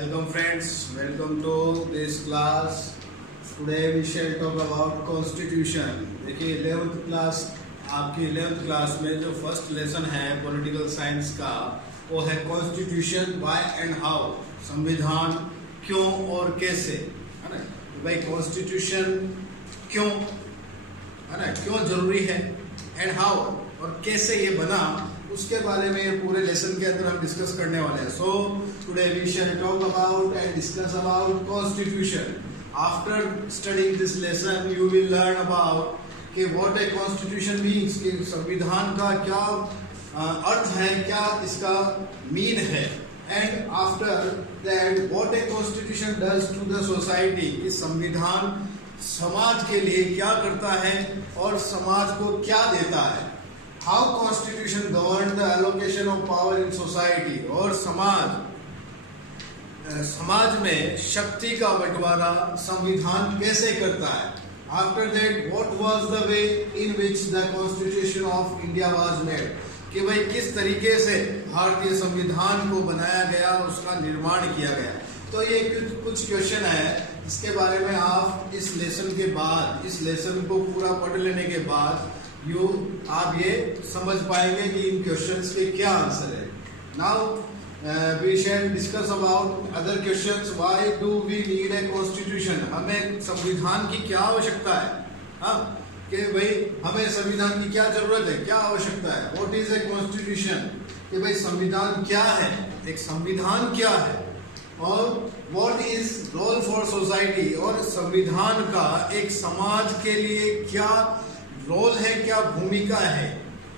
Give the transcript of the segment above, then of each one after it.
Welcome friends, welcome to this class. Today we shall talk about constitution. देखिए 11th class आपकी 11th class में जो first lesson है political science का वो है कॉन्स्टिट्यूशन, व्हाई एंड हाउ, संविधान क्यों और कैसे, है ना। भाई कॉन्स्टिट्यूशन क्यों, है ना, क्यों जरूरी है, एंड हाउ और कैसे ये बना, उसके बारे में पूरे लेसन के अंदर हम डिस्कस करने वाले हैं। So today we shall talk about and discuss about constitution. After studying this lesson you will learn about कि व्हाट ए कॉन्स्टिट्यूशन मीन्स, कि संविधान का क्या अर्थ है, क्या इसका मीन है, and after that what a constitution does to the society, कि संविधान समाज के लिए क्या करता है और समाज को क्या देता है। How constitution govern the allocation of power in society, और समाज में शक्ति का बंटवारा संविधान कैसे करता है। After that what was the way in which the constitution of India was made, कि भाई किस तरीके से भारतीय संविधान को बनाया गया, उसका निर्माण किया गया। तो ये कुछ क्वेश्चन है इसके बारे में आप इस लेसन के बाद, इस लेसन को पूरा पढ़ लेने के बाद आप ये समझ पाएंगे कि इन क्वेश्चंस के क्या आंसर है। Now we shall discuss about other questions. Why do we need a constitution, हमें संविधान की क्या आवश्यकता है, हाँ, कि भाई हमें संविधान की क्या जरूरत है, क्या आवश्यकता है। व्हाट इज ए कॉन्स्टिट्यूशन, कि भाई संविधान क्या है, एक संविधान क्या है, और what is role for society, और संविधान का एक समाज के लिए क्या रोल है, क्या भूमिका है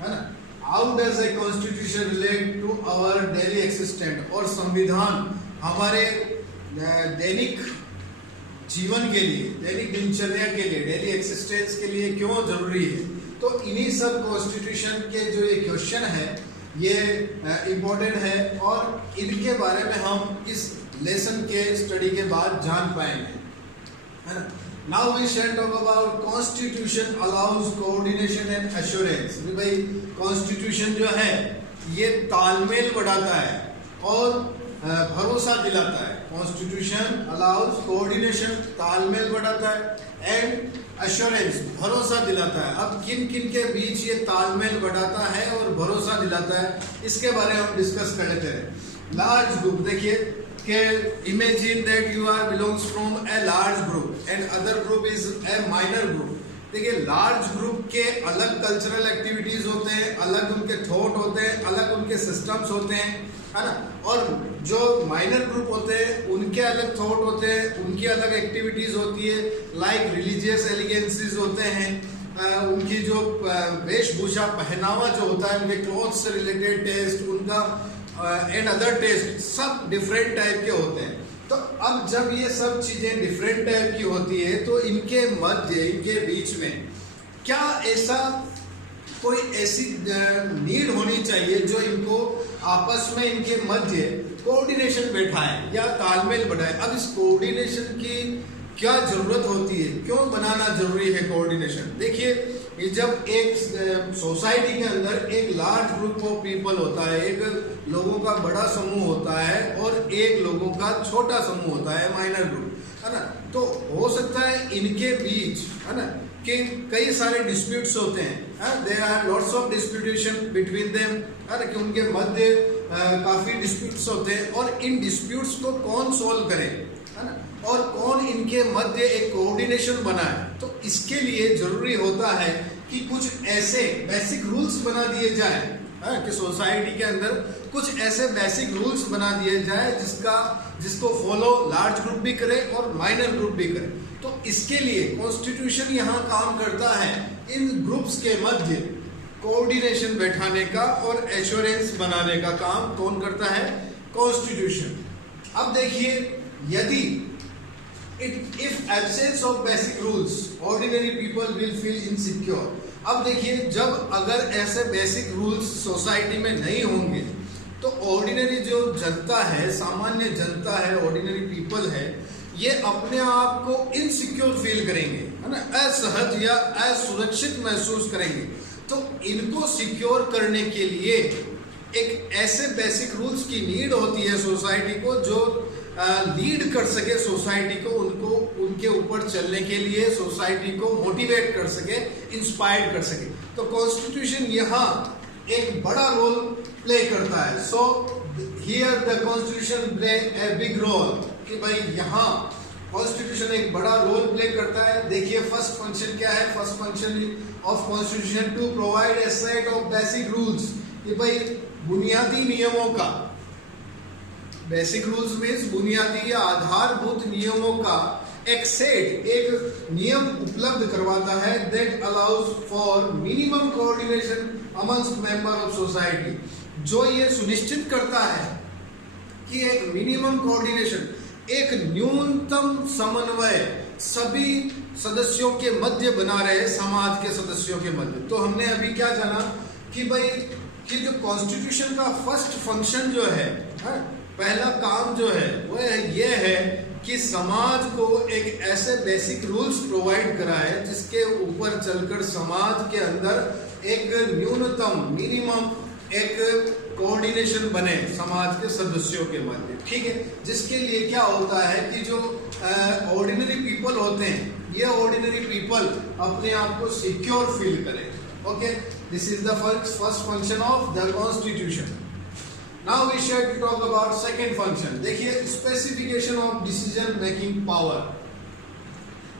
ना। How does a constitution relate to our daily existent, और संविधान हमारे दैनिक जीवन के लिए, दैनिक दिनचर्या के लिए, डेली एक्सिस्टेंस के लिए क्यों जरूरी है। तो इन्हीं सब कॉन्स्टिट्यूशन के जो ये क्वेश्चन है ये इम्पोर्टेंट है, और इनके बारे में हम इस लेसन के स्टडी के बाद जान पाएंगे, है ना। Now we shall talk about constitution allows coordination and assurance। भाई कॉन्स्टिट्यूशन जो है ये तालमेल बढ़ाता है और भरोसा दिलाता है। कॉन्स्टिट्यूशन अलाउज कोऑर्डिनेशन, तालमेल बढ़ाता है, एंड अश्योरेंस, भरोसा दिलाता है। अब किन किन के बीच ये तालमेल बढ़ाता है और भरोसा दिलाता है, इसके बारे में हम डिस्कस कर लेते हैं। लार्ज ग्रुप, देखिए कि imagine that you are belongs from a large group and other group is a minor group। देखिए लार्ज ग्रुप के अलग कल्चरल एक्टिविटीज होते हैं, अलग उनके थॉट होते हैं, अलग उनके सिस्टम्स होते हैं, है ना। और जो माइनर ग्रुप होते हैं उनके अलग थॉट होते हैं, उनकी अलग एक्टिविटीज होती है, लाइक रिलीजियस एलिगेंसीज होते हैं, उनकी जो वेशभूषा पहनावा जो होता है, उनके क्लोथ से रिलेटेड टेस्ट, उनका एंड अदर टेस्ट, सब डिफरेंट टाइप के होते हैं। तो अब जब ये सब चीजें डिफरेंट टाइप की होती है तो इनके मध्य, इनके बीच में क्या ऐसा कोई ऐसी नीड होनी चाहिए जो इनको आपस में, इनके मध्य कोऑर्डिनेशन बैठाए या तालमेल बढ़ाए। अब इस कोऑर्डिनेशन की क्या जरूरत होती है, क्यों बनाना जरूरी है कोऑर्डिनेशन। देखिए जब एक सोसाइटी के अंदर एक लार्ज ग्रुप ऑफ पीपल होता है, एक लोगों का बड़ा समूह होता है और एक लोगों का छोटा समूह होता है, माइनर ग्रुप, है ना। तो हो सकता है इनके बीच, है ना, कि कई सारे डिस्प्यूट्स होते हैं, there are lots of disputation between them, है ना, कि उनके मध्य काफी डिस्प्यूट्स होते हैं, और इन डिस्प्यूट्स को कौन सॉल्व करे, है ना, और कौन इनके मध्य एक कोऑर्डिनेशन बनाए। तो इसके लिए जरूरी होता है कि कुछ ऐसे बेसिक रूल्स बना दिए जाए, कि सोसाइटी के अंदर कुछ ऐसे बेसिक रूल्स बना दिए जाए जिसको फॉलो लार्ज ग्रुप भी करे और माइनर ग्रुप भी करे। तो इसके लिए कॉन्स्टिट्यूशन यहाँ काम करता है, इन ग्रुप्स के मध्य कोऑर्डिनेशन बैठाने का और एश्योरेंस बनाने का काम कौन करता है, कॉन्स्टिट्यूशन। अब देखिए यदि if absence of basic rules ordinary people will feel insecure। अब देखिए जब अगर ऐसे बेसिक रूल्स सोसाइटी में नहीं होंगे तो ऑर्डिनरी जो जनता है, सामान्य जनता है, ऑर्डिनरी पीपल है, ये अपने आप को इनसिक्योर फील करेंगे, है ना, असहज या असुरक्षित महसूस करेंगे। तो इनको सिक्योर करने के लिए एक ऐसे बेसिक रूल्स की नीड होती है सोसाइटी को जो लीड कर सके सोसाइटी को, उनको उनके ऊपर चलने के लिए सोसाइटी को मोटिवेट कर सके, इंस्पायर कर सके। तो कॉन्स्टिट्यूशन यहाँ एक बड़ा रोल प्ले करता है। So here the constitution play a big role, कि भाई यहाँ कॉन्स्टिट्यूशन एक बड़ा रोल प्ले करता है। देखिए फर्स्ट फंक्शन क्या है, first function of constitution to provide a set of basic rules, कि भाई बुनियादी नियमों का, बेसिक रूल्स मीन्स बुनियादी या आधारभूत नियमों का एक सेट, एक नियम उपलब्ध करवाता है, that allows for minimum coordination amongst member of society, जो ये सुनिश्चित करता है कि एक मिनिमम कोऑर्डिनेशन, एक न्यूनतम समन्वय सभी सदस्यों के मध्य बना रहे, समाज के सदस्यों के मध्य। तो हमने अभी क्या जाना कि भाई कि जो कॉन्स्टिट्यूशन का फर्स्ट फंक्शन जो है, पहला काम जो है वो ये है कि समाज को एक ऐसे बेसिक रूल्स प्रोवाइड कराए जिसके ऊपर चलकर समाज के अंदर एक न्यूनतम मिनिमम एक कोऑर्डिनेशन बने समाज के सदस्यों के मध्य। ठीक है, जिसके लिए क्या होता है कि जो ऑर्डिनरी पीपल होते हैं, ये ऑर्डिनरी पीपल अपने आप को सिक्योर फील करें। Okay, this is the first function of the constitution. Now we should talk about second function. देखिए specification of decision making power.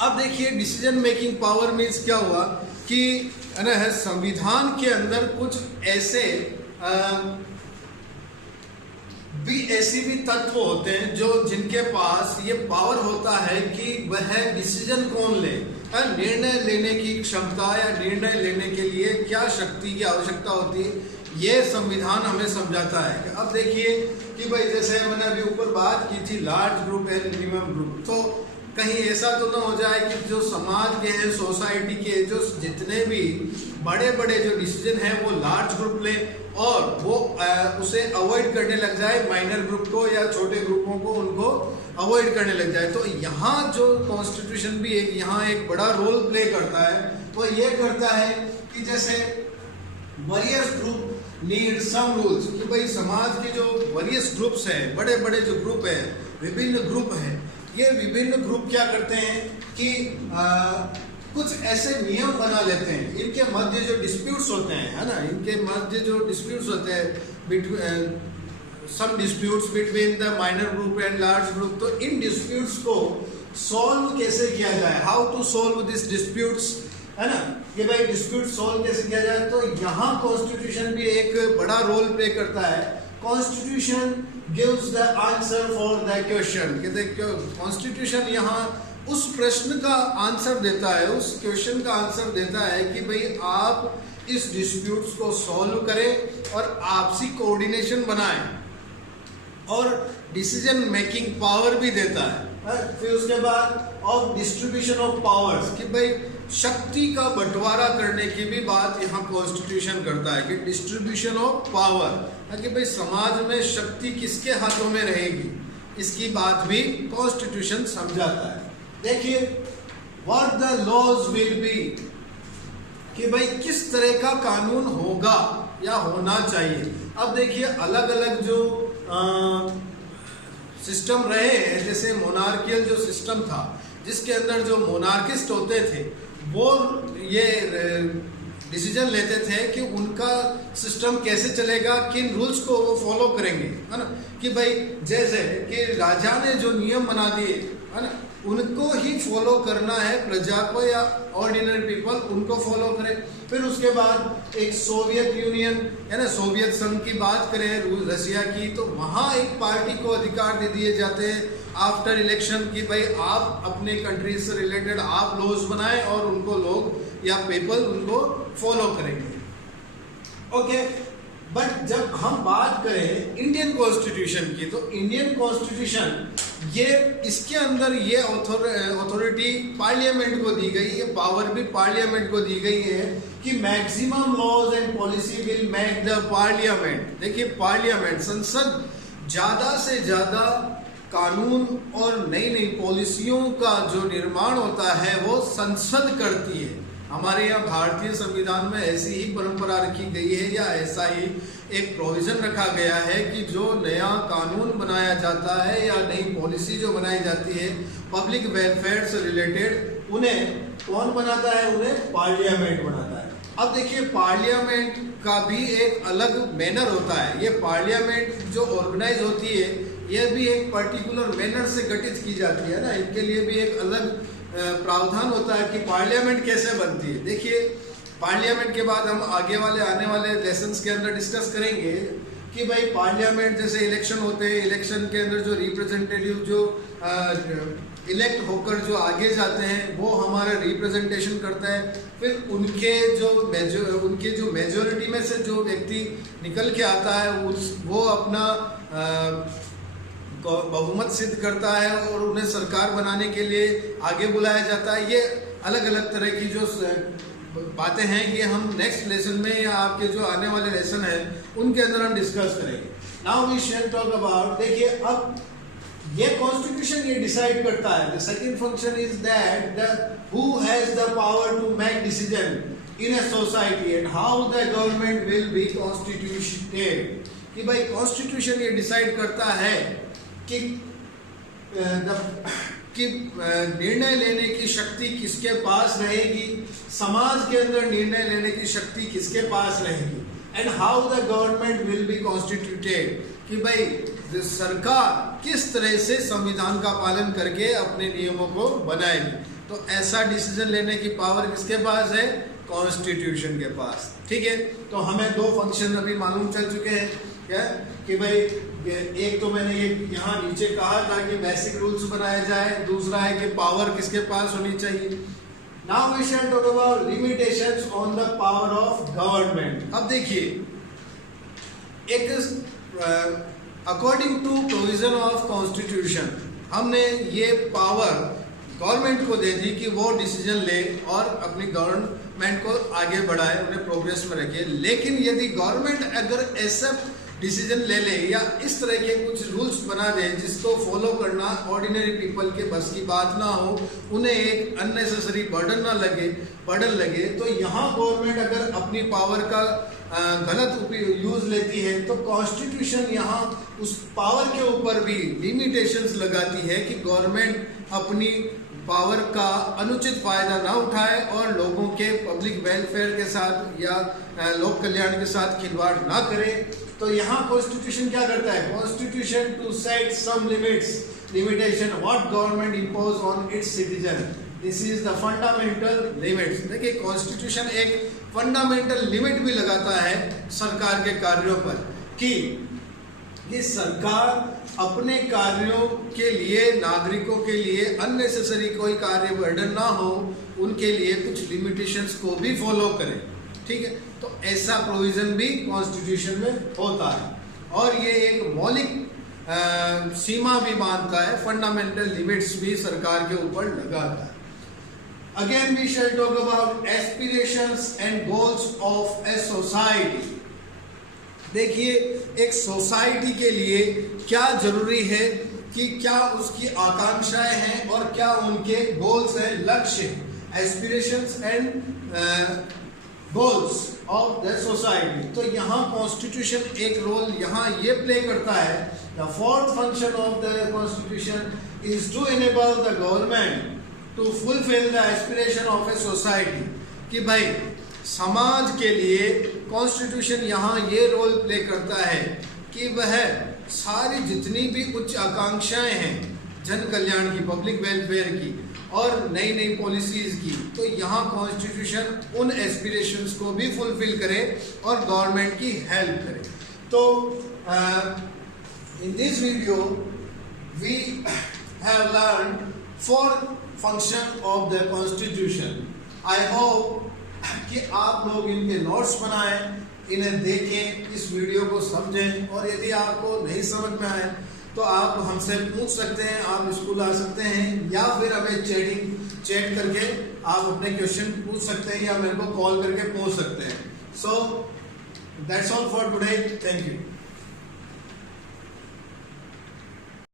अब देखिए डिसीजन मेकिंग पावर मीन्स क्या हुआ कि संविधान के अंदर कुछ ऐसे ऐसी भी तत्व होते हैं जो जिनके पास ये पावर होता है कि वह डिसीजन कौन ले, निर्णय लेने की क्षमता या निर्णय लेने के लिए क्या शक्ति की आवश्यकता होती है, ये संविधान हमें समझाता है। अब देखिए कि भाई जैसे मैंने अभी ऊपर बात की थी large group and minimum group, तो कहीं ऐसा तो ना हो जाए कि जो समाज के हैं, सोसाइटी के जो जितने भी बड़े बड़े जो डिसीजन हैं वो लार्ज ग्रुप ले और वो उसे अवॉइड करने लग जाए माइनर ग्रुप को या छोटे ग्रुपों को, उनको अवॉइड करने लग जाए। तो यहाँ जो कॉन्स्टिट्यूशन भी यहाँ एक बड़ा रोल प्ले करता है, वो ये करता है कि जैसे various group need some rules, कि भाई समाज के जो वरियस ग्रुप्स हैं, बड़े बड़े जो ग्रुप हैं, विभिन्न ग्रुप हैं, ये विभिन्न ग्रुप क्या करते हैं कि कुछ ऐसे नियम बना लेते हैं। इनके मध्य जो डिस्प्यूट्स होते हैं, है ना, इनके मध्य जो डिस्प्यूट्स होते हैं, some disputes between the minor group and large group, तो इन डिस्प्यूट्स को सॉल्व कैसे किया जाए, how to solve this disputes, है ना, कि भाई डिस्प्यूट सॉल्व कैसे किया जाए। तो यहाँ कॉन्स्टिट्यूशन भी एक बड़ा रोल प्ले करता है। Constitution gives the answer for the question, कि कॉन्स्टिट्यूशन यहाँ उस प्रश्न का आंसर देता है, उस क्वेश्चन का आंसर देता है कि भाई आप इस डिस्प्यूट्स को सॉल्व करें और आपसी कोऑर्डिनेशन बनाएं, और डिसीजन मेकिंग पावर भी देता है। फिर उसके बाद ऑफ डिस्ट्रीब्यूशन ऑफ पावर्स, कि भाई शक्ति का बंटवारा करने की भी बात यहाँ कॉन्स्टिट्यूशन करता है, कि डिस्ट्रीब्यूशन ऑफ पावर, कि भाई समाज में शक्ति किसके हाथों में रहेगी, इसकी बात भी कॉन्स्टिट्यूशन समझाता है। देखिए what the laws will be, कि भाई किस तरह का कानून होगा या होना चाहिए। अब देखिए अलग अलग जो सिस्टम रहे हैं, जैसे मोनार्कियल जो सिस्टम था जिसके अंदर जो मोनार्किस्ट होते थे वो ये डिसीजन लेते थे कि उनका सिस्टम कैसे चलेगा, किन रूल्स को वो फॉलो करेंगे, है ना, कि भाई जैसे कि राजा ने जो नियम बना दिए, है ना, उनको ही फॉलो करना है, प्रजा को या ऑर्डिनरी पीपल उनको फॉलो करें। फिर उसके बाद एक सोवियत यूनियन, है ना, सोवियत संघ की बात करें रशिया की, तो वहाँ एक पार्टी को अधिकार दे दिए जाते हैं आफ्टर इलेक्शन कि भाई आप अपने कंट्री से रिलेटेड आप लॉज बनाएं और उनको लोग या पीपल उनको फॉलो करेंगे। ओके, बट जब हम बात करें इंडियन कॉन्स्टिट्यूशन की, तो इंडियन कॉन्स्टिट्यूशन ये इसके अंदर ये अथॉरिटी पार्लियामेंट को दी गई है, पावर भी पार्लियामेंट को दी गई है कि maximum laws and policy will make the parliament. देखिए पार्लियामेंट, संसद ज्यादा से ज्यादा कानून और नई नई पॉलिसियों का जो निर्माण होता है वो संसद करती है। हमारे यहाँ भारतीय संविधान में ऐसी ही परंपरा रखी गई है या ऐसा ही एक प्रोविजन रखा गया है कि जो नया कानून बनाया जाता है या नई पॉलिसी जो बनाई जाती है पब्लिक वेलफेयर से रिलेटेड, उन्हें कौन बनाता है? उन्हें पार्लियामेंट बनाता है। अब देखिए, पार्लियामेंट का भी एक अलग मैनर होता है। ये पार्लियामेंट जो ऑर्गेनाइज होती है ये भी एक पर्टिकुलर मैनर से गठित की जाती है ना, इनके लिए भी एक अलग प्रावधान होता है कि पार्लियामेंट कैसे बनती है। देखिए, पार्लियामेंट के बाद हम आने वाले लेसन्स के अंदर डिस्कस करेंगे कि भाई पार्लियामेंट जैसे इलेक्शन होते हैं, इलेक्शन के अंदर जो रिप्रेजेंटेटिव जो इलेक्ट होकर जो आगे जाते हैं वो हमारा रिप्रेजेंटेशन करता है। फिर उनके जो मेजोरिटी में से जो व्यक्ति निकल के आता है वो अपना बहुमत सिद्ध करता है और उन्हें सरकार बनाने के लिए आगे बुलाया जाता है। ये अलग अलग तरह की जो बातें हैं ये हम नेक्स्ट लेसन में या आपके जो आने वाले लेसन है उनके अंदर हम डिस्कस करेंगे। Now we shall talk about, देखिए अब ये कॉन्स्टिट्यूशन ये डिसाइड करता है। The second function is that who has the power to make decision in a society and how the government will be constituted. कि भाई कॉन्स्टिट्यूशन ये डिसाइड करता है कि निर्णय लेने की शक्ति किसके पास रहेगी, समाज के अंदर निर्णय लेने की शक्ति किसके पास रहेगी, and how the government will be constituted. कि भाई सरकार किस तरह से संविधान का पालन करके अपने नियमों को बनाएगी। तो ऐसा डिसीजन लेने की पावर किसके पास है? कॉन्स्टिट्यूशन के पास। ठीक है, तो हमें दो फंक्शन अभी मालूम चल चुके हैं क्या कि भाई एक तो मैंने ये यहाँ नीचे कहा था कि बेसिक रूल्स बनाया जाए, दूसरा है कि पावर किसके पास होनी चाहिए। Now we shall talk about limitations on the power of government. अब देखिए, एक according to provision of constitution हमने ये पावर गवर्नमेंट को दे दी कि वो डिसीजन ले और अपनी गवर्नमेंट को आगे बढ़ाए, उन्हें प्रोग्रेस में रखे। लेकिन यदि गवर्नमेंट अगर ऐसा डिसीजन ले ले या इस तरह के कुछ रूल्स बना दे जिसको फॉलो करना ऑर्डिनरी पीपल के बस की बात ना हो, उन्हें एक अननेसेसरी बर्डन लगे, तो यहाँ गवर्नमेंट अगर अपनी पावर का गलत यूज लेती है तो कॉन्स्टिट्यूशन यहाँ उस पावर के ऊपर भी लिमिटेशंस लगाती है कि गवर्नमेंट अपनी पावर का अनुचित फायदा ना उठाए और लोगों के पब्लिक वेलफेयर के साथ या लोक कल्याण के साथ खिलवाड़ ना करे। तो यहाँ कॉन्स्टिट्यूशन क्या करता है? Constitution to set some limitation what government impose on its citizen. This is the fundamental limits. देखिए, कॉन्स्टिट्यूशन एक फंडामेंटल लिमिट भी लगाता है सरकार के कार्यों पर कि सरकार अपने कार्यों के लिए नागरिकों के लिए अननेसेसरी कोई कार्य बर्डन ना हो, उनके लिए कुछ लिमिटेशंस को भी फॉलो करे। ठीक है, तो ऐसा प्रोविजन भी कॉन्स्टिट्यूशन में होता है और ये एक मौलिक सीमा भी मानता है, फंडामेंटल लिमिट्स भी सरकार के ऊपर लगाता है। Again we shall talk about aspirations and goals of a society. देखिए, एक सोसाइटी के लिए क्या जरूरी है कि क्या उसकी आकांक्षाएं हैं और क्या उनके गोल्स हैं, लक्ष्य, aspirations and goals of the society. तो यहाँ कॉन्स्टिट्यूशन एक रोल यहाँ ये प्ले करता है। The fourth function of the constitution is to enable the government to fulfil the aspiration of a society. कि भाई समाज के लिए कॉन्स्टिट्यूशन यहाँ ये रोल प्ले करता है कि वह सारी जितनी भी उच्च आकांक्षाएं हैं जन कल्याण की, पब्लिक वेलफेयर की और नई नई पॉलिसीज की, तो यहाँ कॉन्स्टिट्यूशन उन एस्पिरेशंस को भी फुलफिल करे और गवर्नमेंट की हेल्प करे। तो in this video we have learn 4 function of the constitution. I hope कि आप लोग इनके नोट्स बनाएं, इन्हें देखें, इस वीडियो को समझें और यदि आपको नहीं समझ में आए तो आप हमसे पूछ सकते हैं, आप स्कूल आ सकते हैं या फिर हमें चैट करके आप अपने क्वेश्चन पूछ सकते हैं या मेरे को कॉल करके पूछ सकते हैं। So that's all for today. Thank you.